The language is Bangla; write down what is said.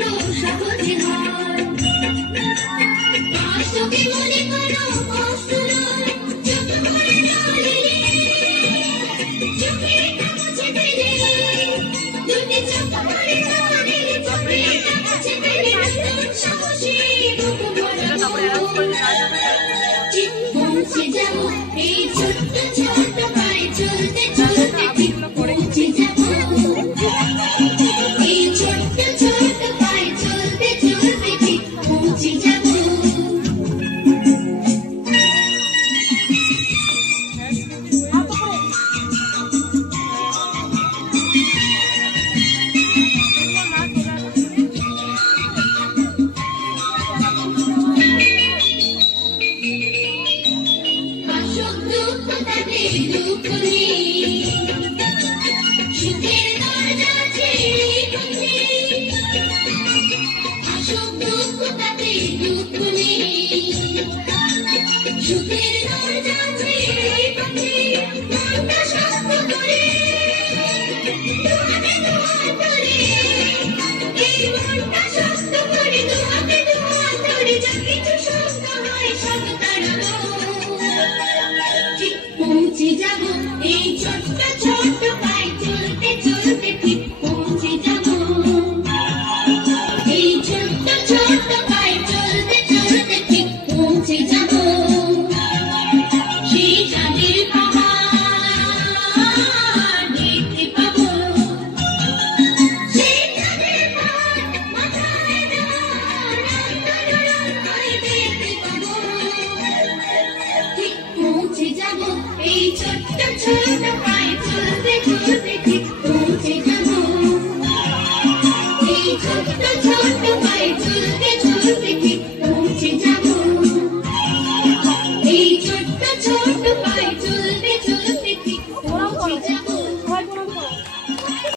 গো সহজে হয়। কষ্টকে মনে করো কষ্ট নয়, চোখ ভরে জ্বলে চোখে কাছে পেলে, দুটি চোখ ভরে জ্বলে চোখে কাছে পেলে, নতুন সাহসে বুক ভরাবো। ঠিক পৌঁছে যাবো এই ছোট্ট ছোট্ট পায়ে চলতে চলতে, ঠিক পৌঁছে যাবো এই ছোট্ট ছোট্ট পায়ে চলতে চলতে, ঠিক পৌঁছে যাবো। আসুক দুঃখ তাতে দুঃখ নেই, সুখের দরজা ছেড়ে খুঁজে। আসুক দুঃখ তাতে দুঃখ নেই, সুখের দরজা ছেড়ে খুঁজে। মনটা শক্ত করে দুহাতে দুহাত ধরে, এই মনটা শক্ত করে দুহাতে দুহাত ধরে, যা কিছু শক্ত হয় সব তাড়াবো। ঠিক পৌঁছে যাবো এই ছোট্ট ছোট্ট